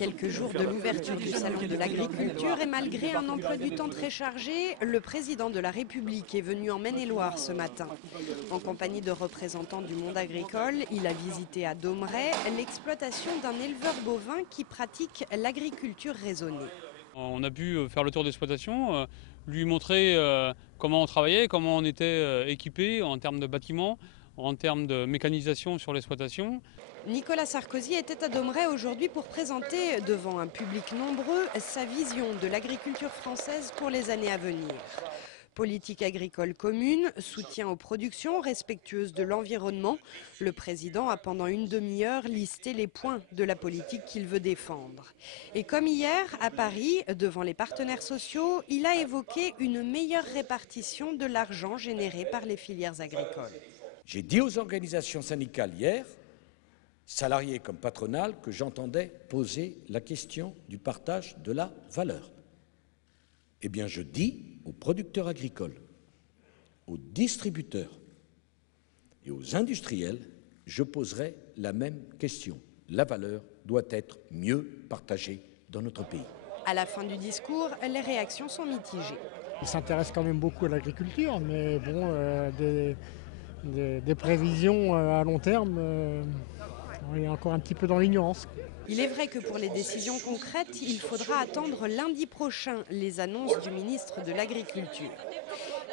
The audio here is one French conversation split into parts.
quelques jours de l'ouverture du Salon de l'agriculture et malgré un emploi du temps très chargé, le président de la République est venu en Maine-et-Loire ce matin. En compagnie de représentants du monde agricole, il a visité à Domeray l'exploitation d'un éleveur bovin qui pratique l'agriculture raisonnée. On a pu faire le tour d'exploitation, lui montrer comment on travaillait, comment on était équipé en termes de bâtiments, en termes de mécanisation sur l'exploitation. Nicolas Sarkozy était à Domeray aujourd'hui pour présenter devant un public nombreux sa vision de l'agriculture française pour les années à venir. Politique agricole commune, soutien aux productions respectueuses de l'environnement. Le président a pendant une demi-heure listé les points de la politique qu'il veut défendre. Et comme hier, à Paris, devant les partenaires sociaux, il a évoqué une meilleure répartition de l'argent généré par les filières agricoles. J'ai dit aux organisations syndicales hier, salariés comme patronales, que j'entendais poser la question du partage de la valeur. Eh bien, je dis aux producteurs agricoles, aux distributeurs et aux industriels, je poserai la même question. La valeur doit être mieux partagée dans notre pays. À la fin du discours, les réactions sont mitigées. Il s'intéresse quand même beaucoup à l'agriculture, mais bon, des prévisions à long terme, il est encore un petit peu dans l'ignorance. Il est vrai que pour les décisions concrètes, il faudra attendre lundi prochain les annonces du ministre de l'Agriculture.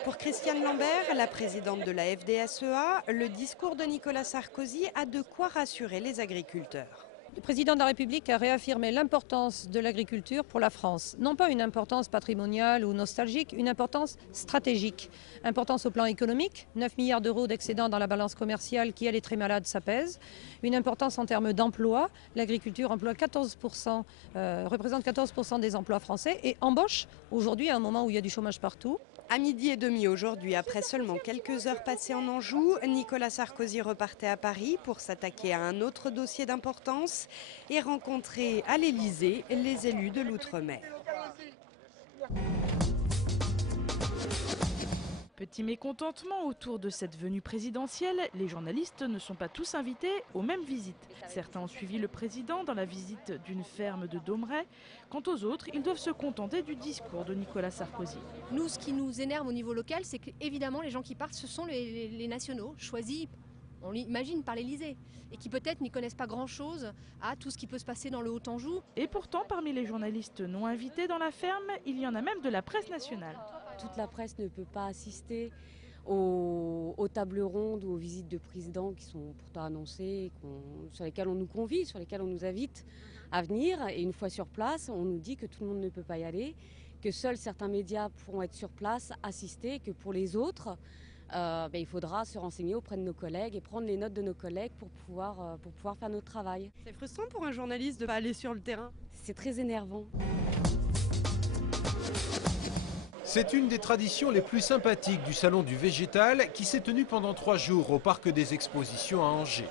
Pour Christiane Lambert, la présidente de la FDSEA, le discours de Nicolas Sarkozy a de quoi rassurer les agriculteurs. Le président de la République a réaffirmé l'importance de l'agriculture pour la France. Non pas une importance patrimoniale ou nostalgique, une importance stratégique. Importance au plan économique, 9 milliards d'euros d'excédent dans la balance commerciale qui, elle, est très malade, ça pèse. Une importance en termes d'emploi. L'agriculture représente 14% des emplois français et embauche aujourd'hui à un moment où il y a du chômage partout. À 12h30 aujourd'hui, après seulement quelques heures passées en Anjou, Nicolas Sarkozy repartait à Paris pour s'attaquer à un autre dossier d'importance et rencontrer à l'Élysée les élus de l'Outre-mer. Petit mécontentement autour de cette venue présidentielle, les journalistes ne sont pas tous invités aux mêmes visites. Certains ont suivi le président dans la visite d'une ferme de Domeray. Quant aux autres, ils doivent se contenter du discours de Nicolas Sarkozy. Nous, ce qui nous énerve au niveau local, c'est qu'évidemment, les gens qui partent, ce sont les nationaux, choisis, on l'imagine, par l'Élysée, et qui peut-être n'y connaissent pas grand-chose à tout ce qui peut se passer dans le Haut-Anjou. Et pourtant, parmi les journalistes non invités dans la ferme, il y en a même de la presse nationale. Toute la presse ne peut pas assister aux tables rondes ou aux visites de présidents qui sont pourtant annoncées, sur lesquelles on nous convie, sur lesquelles on nous invite à venir. Et une fois sur place, on nous dit que tout le monde ne peut pas y aller, que seuls certains médias pourront être sur place, assister, que pour les autres, il faudra se renseigner auprès de nos collègues et prendre les notes de nos collègues pour pouvoir faire notre travail. C'est frustrant pour un journaliste de ne pas aller sur le terrain. C'est très énervant. C'est une des traditions les plus sympathiques du Salon du Végétal qui s'est tenu pendant 3 jours au Parc des Expositions à Angers.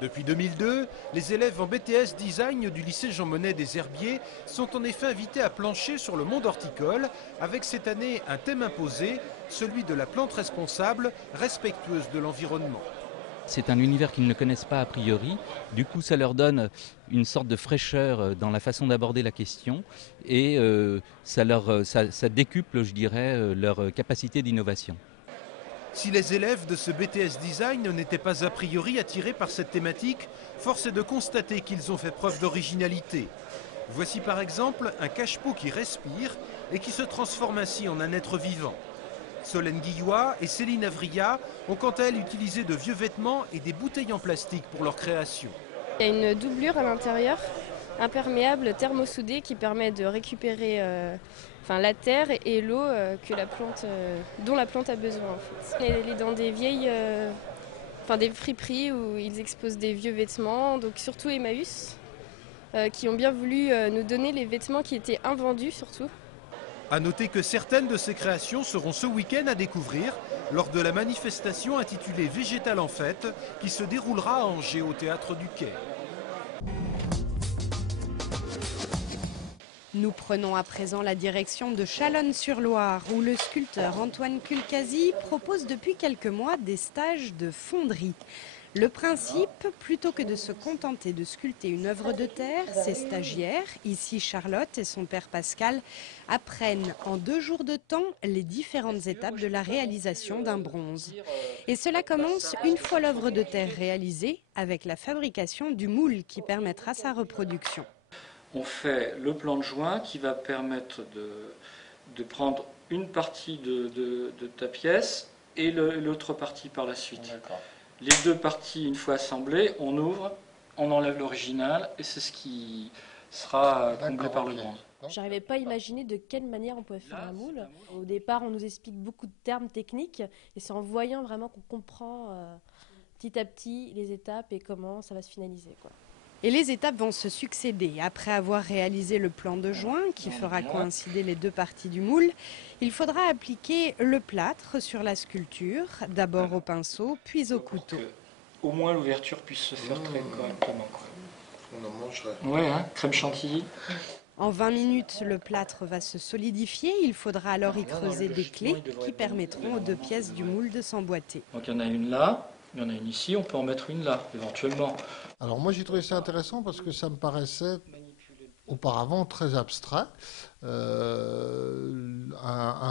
Depuis 2002, les élèves en BTS Design du lycée Jean Monnet des Herbiers sont en effet invités à plancher sur le monde horticole avec cette année un thème imposé, celui de la plante responsable, respectueuse de l'environnement. C'est un univers qu'ils ne connaissent pas a priori, du coup ça leur donne une sorte de fraîcheur dans la façon d'aborder la question et ça décuple, je dirais, leur capacité d'innovation. Si les élèves de ce BTS Design n'étaient pas a priori attirés par cette thématique, force est de constater qu'ils ont fait preuve d'originalité. Voici par exemple un cache-pot qui respire et qui se transforme ainsi en un être vivant. Solène Guillois et Céline Avria ont quant à elles utilisé de vieux vêtements et des bouteilles en plastique pour leur création. Il y a une doublure à l'intérieur, imperméable, thermosoudée, qui permet de récupérer la terre et l'eau dont la plante a besoin. En fait. Elle est dans des vieilles, des friperies où ils exposent des vieux vêtements, donc surtout Emmaüs, qui ont bien voulu nous donner les vêtements qui étaient invendus surtout. A noter que certaines de ces créations seront ce week-end à découvrir lors de la manifestation intitulée Végétal en fête qui se déroulera à Angers au Théâtre du Quai. Nous prenons à présent la direction de Chalonnes-sur-Loire où le sculpteur Antoine Kulkazi propose depuis quelques mois des stages de fonderie. Le principe, plutôt que de se contenter de sculpter une œuvre de terre, ces stagiaires, ici Charlotte et son père Pascal, apprennent en 2 jours de temps les différentes étapes de la réalisation d'un bronze. Et cela commence une fois l'œuvre de terre réalisée, avec la fabrication du moule qui permettra sa reproduction. On fait le plan de joint qui va permettre de prendre une partie de ta pièce et l'autre partie par la suite. Les 2 parties, une fois assemblées, on ouvre, on enlève l'original et c'est ce qui sera comblé par le bronze. J'arrivais pas à imaginer de quelle manière on pouvait faire un moule. Au départ, on nous explique beaucoup de termes techniques et c'est en voyant vraiment qu'on comprend petit à petit les étapes et comment ça va se finaliser, quoi. Et les étapes vont se succéder. Après avoir réalisé le plan de joint qui fera coïncider les 2 parties du moule, il faudra appliquer le plâtre sur la sculpture, d'abord au pinceau, puis au couteau. Au moins l'ouverture puisse se faire très correctement. On en mangerait. Ouais, hein, crème chantilly. En 20 minutes, le plâtre va se solidifier. Il faudra alors y creuser des clés qui permettront aux 2 pièces du moule de s'emboîter. Donc il y en a une là. Il y en a une ici, on peut en mettre une là, éventuellement. Alors moi j'ai trouvé ça intéressant parce que ça me paraissait auparavant très abstrait. Un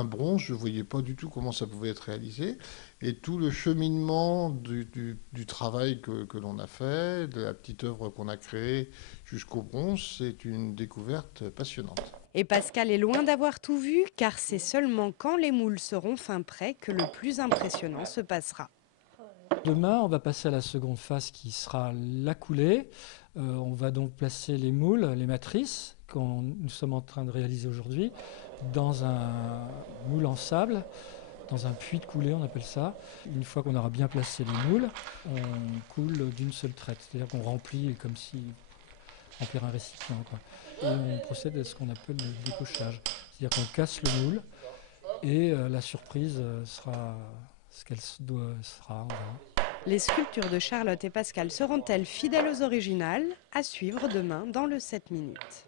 bronze, je ne voyais pas du tout comment ça pouvait être réalisé. Et tout le cheminement du travail que l'on a fait, de la petite œuvre qu'on a créée jusqu'au bronze, c'est une découverte passionnante. Et Pascal est loin d'avoir tout vu, car c'est seulement quand les moules seront fin prêts que le plus impressionnant se passera. Demain, on va passer à la seconde phase qui sera la coulée. On va donc placer les moules, les matrices, que nous sommes en train de réaliser aujourd'hui, dans un moule en sable, dans un puits de coulée, on appelle ça. Une fois qu'on aura bien placé les moules, on coule d'une seule traite. C'est-à-dire qu'on remplit comme si remplir un récipient, quoi. Et on procède à ce qu'on appelle le décochage. C'est-à-dire qu'on casse le moule et la surprise sera ce qu'elle sera. Les sculptures de Charlotte et Pascal seront-elles fidèles aux originales? À suivre demain dans le 7 minutes.